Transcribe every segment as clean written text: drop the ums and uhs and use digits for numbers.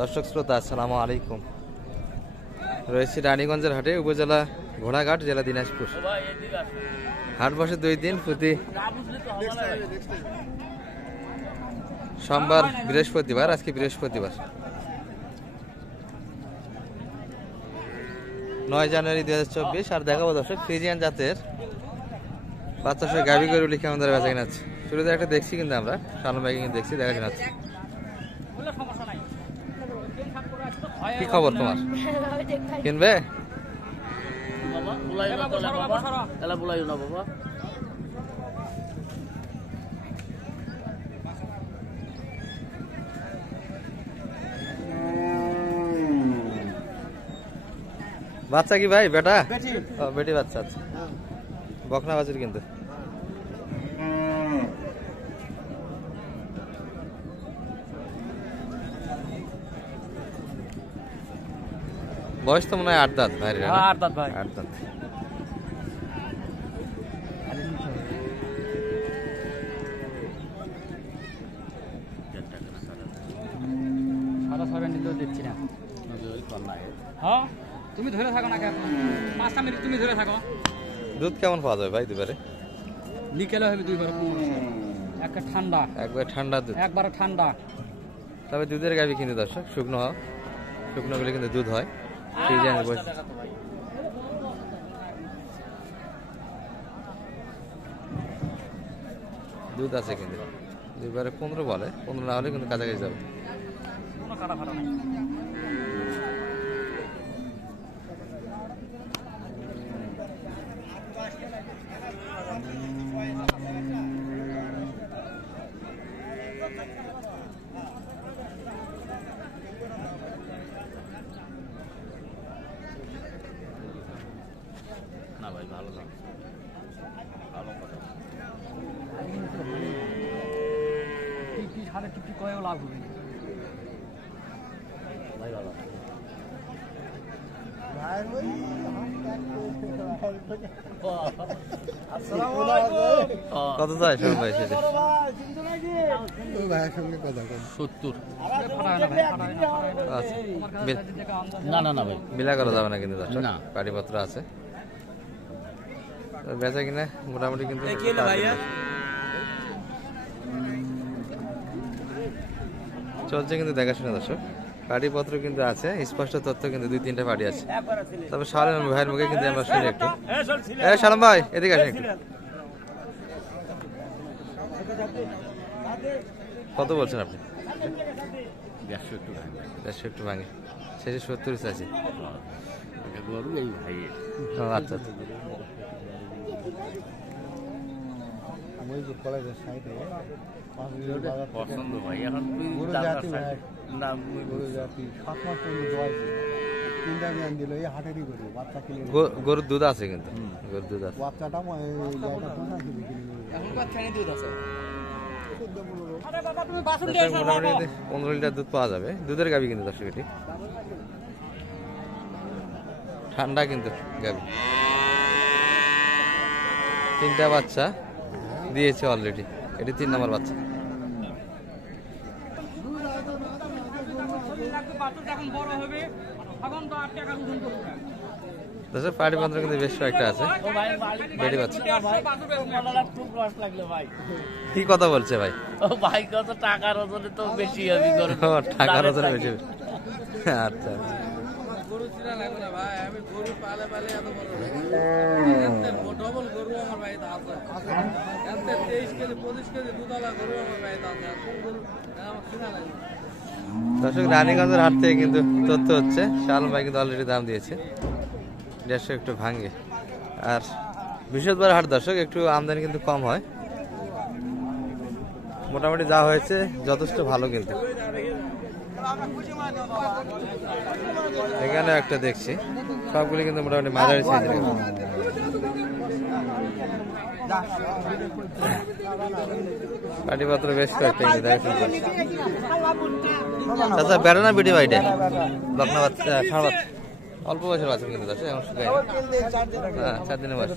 দর্শক শ্রোতা আসসালামু আলাইকুম। রয়েছে রানীগঞ্জের হাটে, উপজেলা ঘোড়াঘাট, জেলা দিনাজপুর। হাট বসে 2 দিন, প্রতি সোমবার, বৃহস্পতিবার। আজকে বৃহস্পতিবার 9 জানুয়ারি 2024। আর দেখাবো দর্শক ফ্রিজিয়ান জাতের বাচ্চা সহ গাভী গরু লিখে আমাদের বেচা কিনা আছে। শুরুতে একটা দেখছি কিন্তু আমরা সালন ভাইকে কিন্তু দেখছি, দেখা যাচ্ছে। কি খবর তোমার? কিনবে? বাচ্চা কি ভাই? বেটা? বেটি বাচ্চা আছে, বকনা বাছুর কিন্তু। বয়স তো মনে হয় 8 দাঁত ভাই। 8 দাঁত ভাই। 8 দাঁত। দিচ্ছি না। হ্যাঁ তুমি ধরে থাকো না কেন? 5টা মিনিট তুমি ধরে থাকো। দুধ কেমন পাওয়া যাবে ভাই দুবারে? বিকেলে হবে 2 বার। একটা ঠান্ডা, একবার ঠান্ডা দুধ, একবারে ঠান্ডা। তবে দুধের গাভী কিন্তু দর্শক শুকনো গুলো কিন্তু দুধ হয়। ফ্রিজিয়ানের বয়স দুধ আছে কিন্তু। দুবারে 15 বলে, 15 না হলে কিন্তু কাছাকাছি যাবে। কোনো কাটা ফাটা নাই। না ভাই ভালো না, ভালো কথা। কি সাড়ে কি কয়েও লাভ হবে ভাই। ভালো কত চাই সব ভাই? সেটা 70। আচ্ছা, না না না ভাই, বিলা করা যাবে না কিন্তু দর্শক, না। কাগজপত্র আছে। বেচা কিনা মোটামুটি কিন্তু চলছে কিন্তু দেখাশোনা দর্শক। পাটিপত্র কিন্তু আছে, স্পষ্ট তথ্য কিন্তু 2-3টা পাটি আছে। তবে সালাম ভাইয়ের মুখে কিন্তু আমরা শুনি একটু। সালাম ভাই এদিকে আসেন একটু। কত বলছেন আপনি? 150 একটু ভাঙে, শেষে 70 চাইছি। আচ্ছা আচ্ছা। পছন্দ ভাই। এখন তুই গরুর দুধ আছে কিন্তু, গরুর দুধ আছে। বাচ্চাটা 15 লিটার দুধ পাওয়া যাবে। দুধের গাভী কিন্তু দর্শক, এটি ঠান্ডা কিন্তু গাভী। 3টা বাচ্চা দিয়েছে অলরেডি, এটি 3 নম্বর বাচ্চা। পাটি পত্র কিন্তু বেশ কয়েকটা আছে। বেটি বাচ্চা কি কথা বলছে ভাই? ভাই কত টাকার ওজনে তো বেশি হবে। টাকার ওজনে বেশি। আচ্ছা গরু চিনা লাগবে না ভাই, আমি গরু পালে এত বড় ডবল গরু আমার বাড়িতে আছে। 23 কেজি 25 কেজি দুধওয়ালা গরু আমার বাড়িতে আছে। গরু আমার চিনা লাগবে। দর্শক রানীগঞ্জের হাট থেকে কিন্তু তথ্য হচ্ছে শালম ভাই কিন্তু অলরেডি দাম দিয়েছে, 150 একটু ভাঙে। আর বৃহস্পতিবার হাট দর্শক একটু আমদানি কিন্তু কম হয়, মোটামুটি যা হয়েছে যথেষ্ট ভালো। কিন্তু এখানে একটা দেখছি, সবগুলি কিন্তু মোটামুটি মাঝারি সাইজের। পাটিপত্র বেশ কয়েকটা কিন্তু দেখা। আচ্ছা বেড়ানা বিটি ভাইটা বকনা বাচ্চা, ষাঁড় বাচ্চা, অল্প বয়সের বাচ্চা কিন্তু দর্শক, এখন শুকায়। হ্যাঁ 4 দিনের বয়স।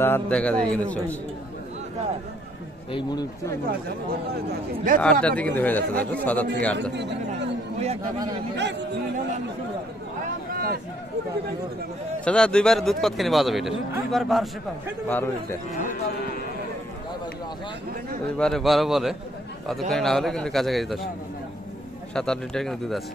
দাঁত দেখা দিয়ে কিন্তু চলছে। এই মুড়ি 8 দাঁতে কিন্তু হয়ে যাচ্ছে দর্শক, 6 দাঁত থেকে 8 দাঁত। চাচা দুইবার দুধ কতখানি পাওয়া যাবে এটা? দুইবার 1200 পাবো। 12 লিটার। দুইবারে 12 বলে, কতখানি না হলে কিন্তু কাছাকাছি দর্শক 7-8 লিটার কিন্তু দুধ আছে।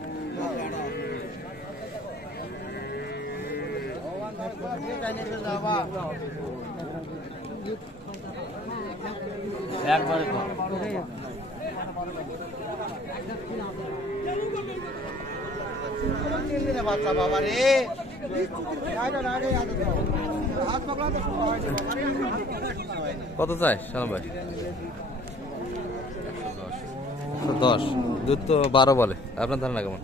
একবারে কম। কত চাই সালাম ভাই? 10। দুধ তো 12 বলে, আপনার ধারণা কেমন?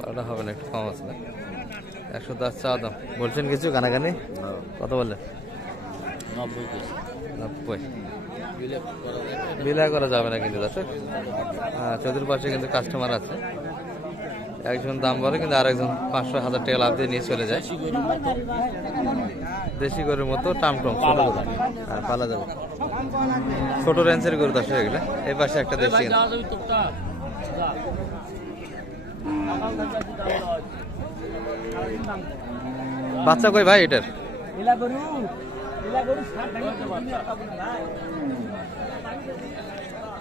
12টা হবে না, একটু কম আছে না? 110 চা দাম বলছেন, কিছু কানাকানি কত বললেন? 90। বিলা করা যাবে না কিন্তু দর্শক। চতুর্পাশে কিন্তু কাস্টমার আছে, একজন দাম বলে কিন্তু আরেকজন 500-1000 টাকা লাভ দিয়ে নিয়ে চলে যায়। দেশি গরুর মতো টামটম ছোট গরু, পালা যাবে, ছোট রেঞ্জের গরু দর্শক এগুলো। এই পাশে একটা দেশি বাচ্চা কই ভাই এটার?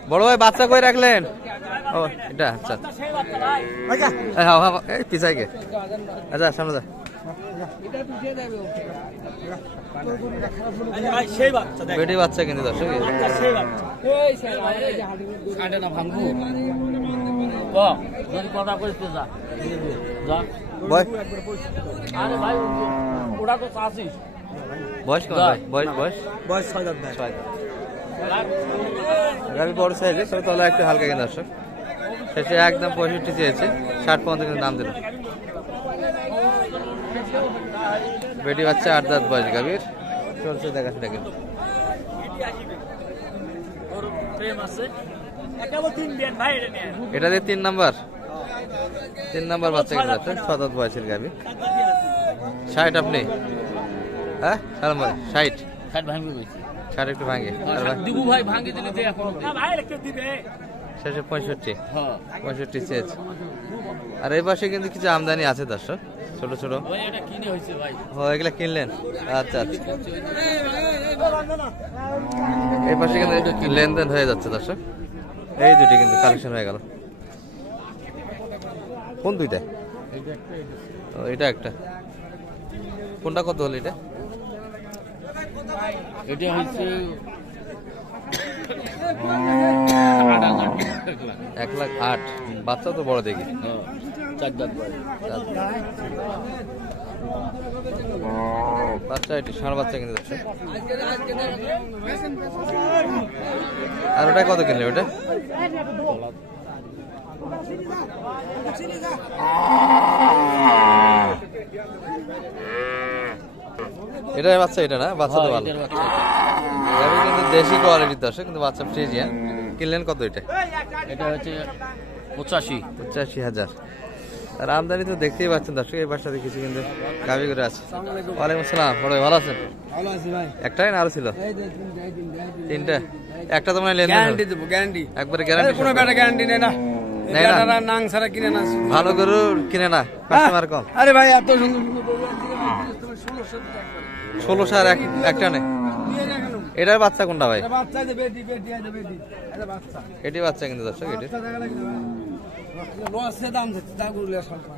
বড় ভাই বাচ্চা কই রাখলেন? ও এটা আচ্ছা, এই পিছাই গে, আচ্ছা সামনে যা। বেটি বাচ্চা কিন্তু দর্শক, বয়স কেমন ভাই? বয়স 6 দাঁত। গাভী বড় সাইজে, তবে তলা একটু হালকা কিন্তু দর্শক। শেষে একদম 65 চেয়েছে, 60 পর্যন্ত কিন্তু দাম দিল। বেটি বাচ্চা 8 দাঁত বয়স গাভীর, চলছে দেখাশোনা কিন্তু। এটা দিয়ে 3 নাম্বার বাচ্চা কিন্তু 6 দাঁত বয়সের গাভী। 60 আপনি? হ্যাঁ সালাম ভাই, 60 60 একটু ভাঙে শেষে 65 চেয়েছে। আর এই পাশে কিন্তু কিছু আমদানি আছে দর্শক, ছোট ছোট। এগুলা কিনলেন? আচ্ছা আচ্ছা। এই পাশে কিন্তু লেনদেন হয়ে যাচ্ছে দর্শক। এই দুটি কিন্তু কালেকশন হয়ে গেল। কোন দুইটা? এটা একটা। কোনটা কত হলো এটা? এটা হচ্ছে 1,08,000। বাচ্চা তো বড় দেখি, 4 দাঁত বাচ্চা। এটি ষাঁড় বাচ্চা কিন্তু যাচ্ছে। আর ওটা কত কিনলে ওটা? এটা বাচ্চা, এটা না বাচ্চা তো ভালো, কিন্তু দেশি কোয়ালিটির দর্শক, কিন্তু বাচ্চা ফ্রিজিয়ান। কিনলেন কত এটা? এটা হচ্ছে 85,000। আর আমদানি তো দেখতেই পাচ্ছেন দর্শক, এই পাশটাতে কিছু কিন্তু গাভী করে আছে। ওয়ালাইকুম আসসালাম, বড় ভালো আছেন? ভালো আছি ভাই। একটাই না আরো ছিল? তিনটা। একটা তো মানে গ্যারান্টি দেব, গ্যারান্টি একবারে গ্যারান্টি। কোনো বেটা গ্যারান্টি নেই না, বেটারা নাং ছাড়া কিনে না। ভালো গরু কিনে না, কাস্টমার কম। আরে ভাই এত সুন্দর 1600 আর একটা নেই। এটার বাচ্চা কোনটা ভাই? বাচ্চা যে বেটি বেটি আছে, বেটি এটা বাচ্চা। এটি বাচ্চা কিন্তু দর্শক, এটি লসে দাম দিচ্ছে তা গরু লেস সরকার।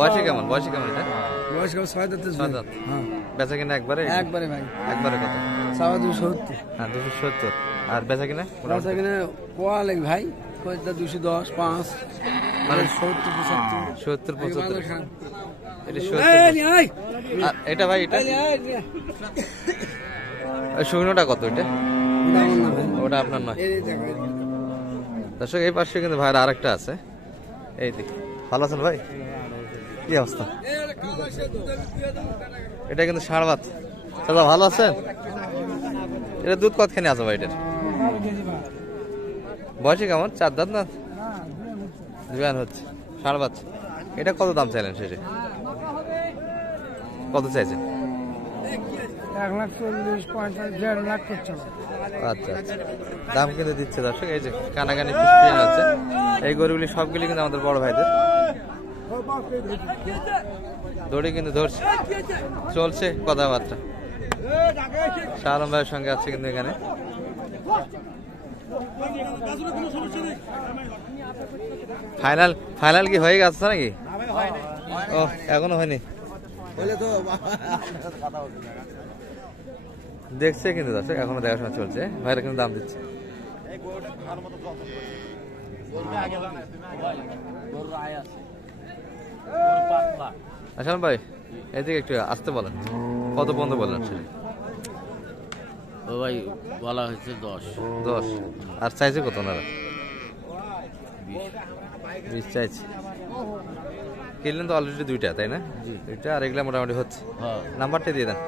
বয়সে কেমন? এটা বয়স কেমন? 6 দাঁত। 6 দাঁত। হ্যাঁ বেচা কিনা একবারে? একবারে ভাই, একবারে কত? 270। হ্যাঁ 270। আর বেচা কিনা? বেচা কিনা কোয়া লাগে ভাই, কয়টা 210 5 মানে 70 75। এটি এই 70। আই আর এটা ভাই, এটা শুকনোটা কত? এটা ওটা আপনার নয় দর্শক। এই পাশে কিন্তু ভাইয়ের আরেকটা আছে, এই দিক। ভালো আছেন ভাই? কি অবস্থা? এটা কিন্তু ষাঁড় বাচ্চা। দাদা ভালো আছেন? এটা দুধ কতখানি আছে ভাই এটার? বয়সে কেমন? 4 দাঁত না? জোয়ান হচ্ছে, ষাঁড় বাচ্চা। এটা কত দাম চাইলেন শেষে? কত চাইছেন? 1,40,000, 45, 1.5 লাখ করছে। আচ্ছা আচ্ছা, দাম কিন্তু দিচ্ছে দর্শক। এই যে কানাকানি ফিসফিস হচ্ছে, এই গরুগুলি সবগুলি কিন্তু আমাদের বড় ভাইদের। দড়ি কিন্তু ধরছে, চলছে কথাবার্তা। শাহ আলম ভাইয়ের সঙ্গে আছে কিন্তু এখানে। ফাইনাল কি হয়ে গেছে নাকি? ও এখনো হয়নি, দেখছে কিন্তু দর্শক, এখনো দেখাশোনা চলছে। ভাইরা কিন্তু দাম দিচ্ছে। আসলে ভাই এদিকে একটু আসতে বলেন, কত পর্যন্ত বললেন? ও ভাই বলা হয়েছে 10। আর চাইছে কত ওনারা? 20 চাইছে। কিনলেন তো অলরেডি দুইটা, তাই না? দুইটা, আর এগুলা মোটামুটি হচ্ছে। নাম্বারটা দিয়ে দেন।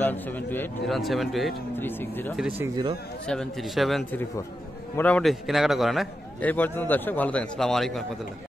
0728 360 734। মোটামুটি কেনাকাটা করে না। এই পর্যন্ত দর্শক, ভালো থাকেন। আসসালামু আলাইকুম রহমতুল্লাহ।